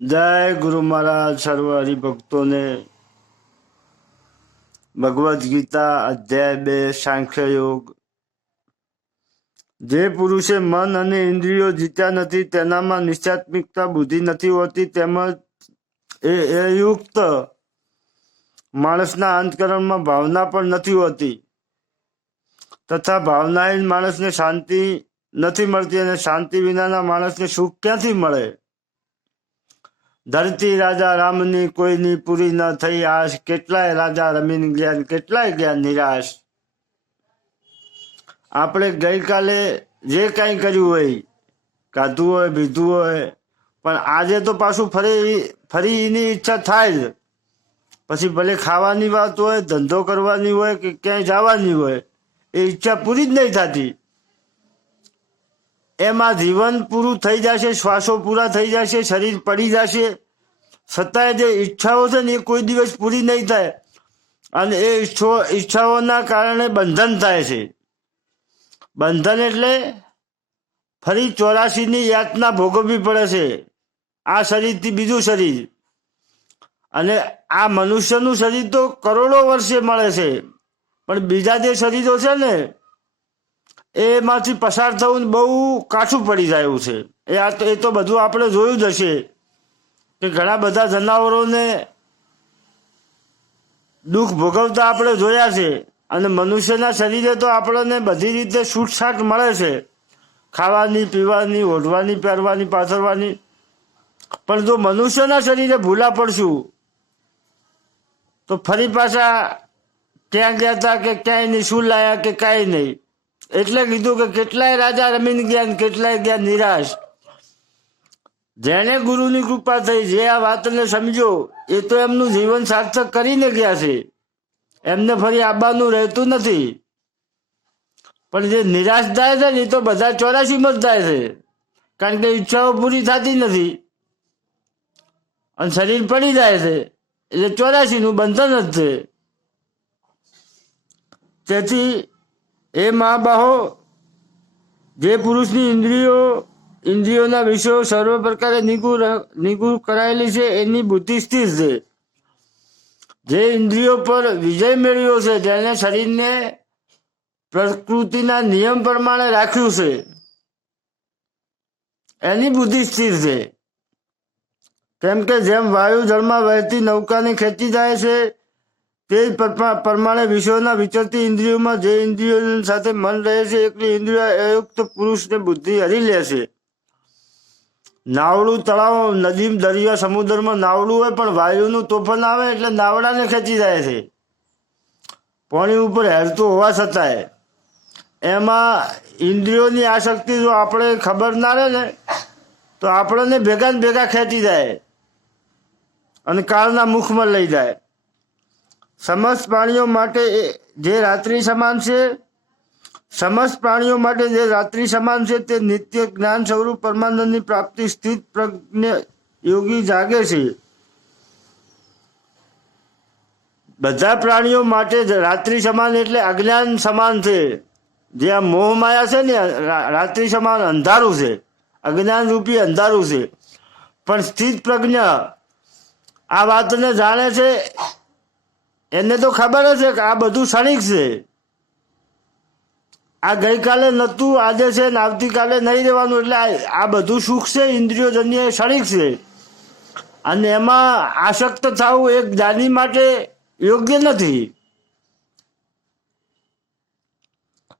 જય ગુરુ મહારાજ, સર્વ હરિભક્તોને. ભગવદ્ ગીતા અધ્યાય બે, સાંખ્ય યોગ. જે પુરુષે મન અને ઇન્દ્રિયો જીત્યા નથી, તેનામાં નિશ્ચાત્મિકતા બુદ્ધિ નથી હોતી, તેમજ એ યુક્ત માણસના અંતકરણમાં ભાવના પણ નથી હોતી. તથા ભાવનાહીન માણસને શાંતિ નથી મળતી અને શાંતિ વિનાના માણસને સુખ ક્યાંથી મળે? ધરતી રાજા રામની કોઈની પૂરી ન થઈ. આશ કેટલાય રાજા રમીને ગયા કેટલાય ગયા નિરાશ. આપણે ગઈકાલે જે કાંઈ કર્યું હોય, કાધું હોય પીધું હોય, પણ આજે તો પાછું ફરી ફરી એની ઈચ્છા થાય જ. પછી ભલે ખાવાની વાત હોય, ધંધો કરવાની હોય કે ક્યાંય જવાની હોય, એ ઈચ્છા પૂરી જ નહીં થતી. એમાં જીવન પૂરું થઈ જશે, શ્વાસો પૂરા થઈ જશે, શરીર પડી જશે. છતાંય જે ઈચ્છાઓ છે ને એ કોઈ દિવસ પૂરી નહીં થાય. અને એ ઈચ્છો, ઈચ્છાઓના કારણે બંધન થાય છે. બંધન એટલે ફરી ચોરાસીની યાતના ભોગવવી પડે છે. આ શરીરથી બીજું શરીર. અને આ મનુષ્યનું શરીર તો કરોડો વર્ષે મળે છે. પણ બીજા જે શરીરો છે ને એમાંથી પસાર થવું બહુ કાચું પડી જાય છે. એ આ તો એ તો બધું આપણે જોયું જ હશે કે ઘણા બધા જનાવરોને દુઃખ ભોગવતા આપણે જોયા છે અને મનુષ્યના શરીરે તો આપણને બધી રીતે છૂટછાટ મળે છે. ખાવાની, પીવાની, ઓઢવાની, પહેરવાની, પાથરવાની. પણ જો મનુષ્યના શરીરે ભૂલા પડશું, તો ફરી પાછા ક્યાં ગયા હતા કે ક્યાંય નહીં, શું લાયા કે કાંઈ નહીં. એટલે કીધું કે કેટલાય રાજા રમીને ગયા કેટલાય ગયા નિરાશ. જેને ગુરુની કૃપા થઈ, જે આ વાતને સમજો, એ તો એમનું જીવન સાર્થક કરીને ગયા છે. એમને ફરી આબાનું રહેતું નથી. પણ જે નિરાશ થાય છે ને, એ તો બધા ચોરાસીમાં જ થાય છે. કારણ કે ઈચ્છાઓ પૂરી થતી નથી. અને શરીર પડી જાય છે. એટલે ચોરાસીનું બંધન જ છે. તેથી એ મા બાહો, જે પુરુષની ઇન્દ્રિયો, ઇન્દ્રિયોના વિષયો સર્વ પ્રકારે નિગુર નિગુર કરાયેલી છે, એની બુદ્ધિ સ્થિર છે. જે ઇન્દ્રિયો પર વિજય મેળવ્યો છે જેને શરીરને પ્રકૃતિના નિયમ પ્રમાણે રાખ્યું છે. એની બુદ્ધિ સ્થિર છે. કેમ કે જેમ વાયુ જળમાં વહેતી નૌકાની ખેંચી જાય છે તે પ્રમાણે વિશ્વના વિચરતી ઇન્દ્રિયોમાં જે ઇન્દ્રિયો સાથે મન રહે છે, એકલી ઇન્દ્રિયો અયુક્ત પુરુષને બુદ્ધિ હરી લે છે. નાવડું તળાવ નદી દરિયા સમુદ્રમાં નાવડું હોય પણ વાયુનું તોફાન આવે એટલે નાવડાને ખેંચી જાય છે. પાણી ઉપર હેરતું હોવા છતાંય. એમાં ઇન્દ્રિયોની આસક્તિ જો આપણે ખબર ના રહે ને, તો આપણને ભેગા ને ભેગા ખેંચી જાય અને કાળના મુખમાં લઈ જાય. સમસ્ત પ્રાણીઓ માટે જે રાત્રિ સમાન છે, સમસ્ત પ્રાણીઓ માટે જે રાત્રિ સમાન છે, તે નિત્ય જ્ઞાન સ્વરૂપ પરમાનંદની પ્રાપ્તિ સ્થિત પ્રજ્ઞ યોગી જાગે છે. બધા પ્રાણીઓ માટે રાત્રિ સમાન એટલે અજ્ઞાન સમાન છે. જે આ મોહ માયા છે ને રાત્રિ સમાન અંધારું છે. અજ્ઞાન રૂપી અંધારું છે. પણ સ્થિત પ્રજ્ઞ આ વાતને જાણે છે એને તો ખબર છે કે આ બધું ક્ષણિક છે. આ ગઈકાલે નહોતું, આજે છે ને આવતીકાલે નહીં રહેવાનું, એટલે આ બધું સુખ છે, ઇન્દ્રિયોજન્ય ક્ષણિક છે. અને એમાં આસક્ત થવું એક જ્ઞાની માટે યોગ્ય નથી.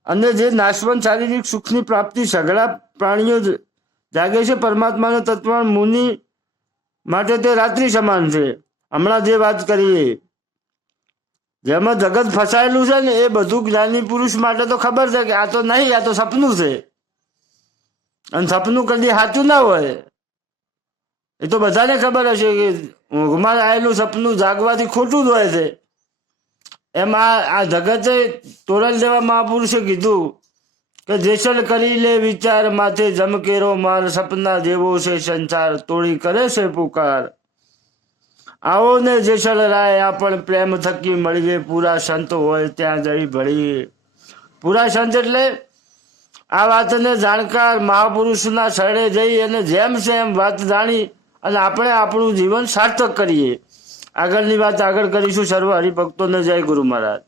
અને જે નાશવંત શારીરિક સુખની પ્રાપ્તિ સઘળા પ્રાણીઓ જાગે છે, પરમાત્માના તત્વ મુનિ માટે તે રાત્રિ સમાન છે. હમણાં જે વાત કરીએ જેમાં જગત ફસાયેલું છે ને, એ બધું જ્ઞાની પુરુષ માટે તો ખબર છે કે આ તો નહીં, આ તો સપનું છે. અને સપનું કદી સાચું ના હોય. એ તો બધાને ખબર હશે કે ઊંઘમાં આવેલું સપનું જાગવાથી ખોટું જ હોય છે. એમ આ જગતે તોરલ જેવા મહાપુરુષે કીધું કે જેસલ કરી લે વિચાર માથે, જમકેરો માર સપના જેવો છે, સંસાર તોડી કરે છે પુકાર. આવો ને જેસલ રાય આપણ પ્રેમ થકી મળીએ, પૂરા સંત હોય ત્યાં જઈ ભળીએ. પૂરા સંત એટલે આ વાતને જાણકાર મહાપુરુષના શરણે જઈ અને જેમ છે એમ વાત જાણી અને આપણે આપણું જીવન સાર્થક કરીએ. આગળની વાત આગળ કરીશું. સર્વ હરિભક્તોને જય ગુરુ મહારાજ.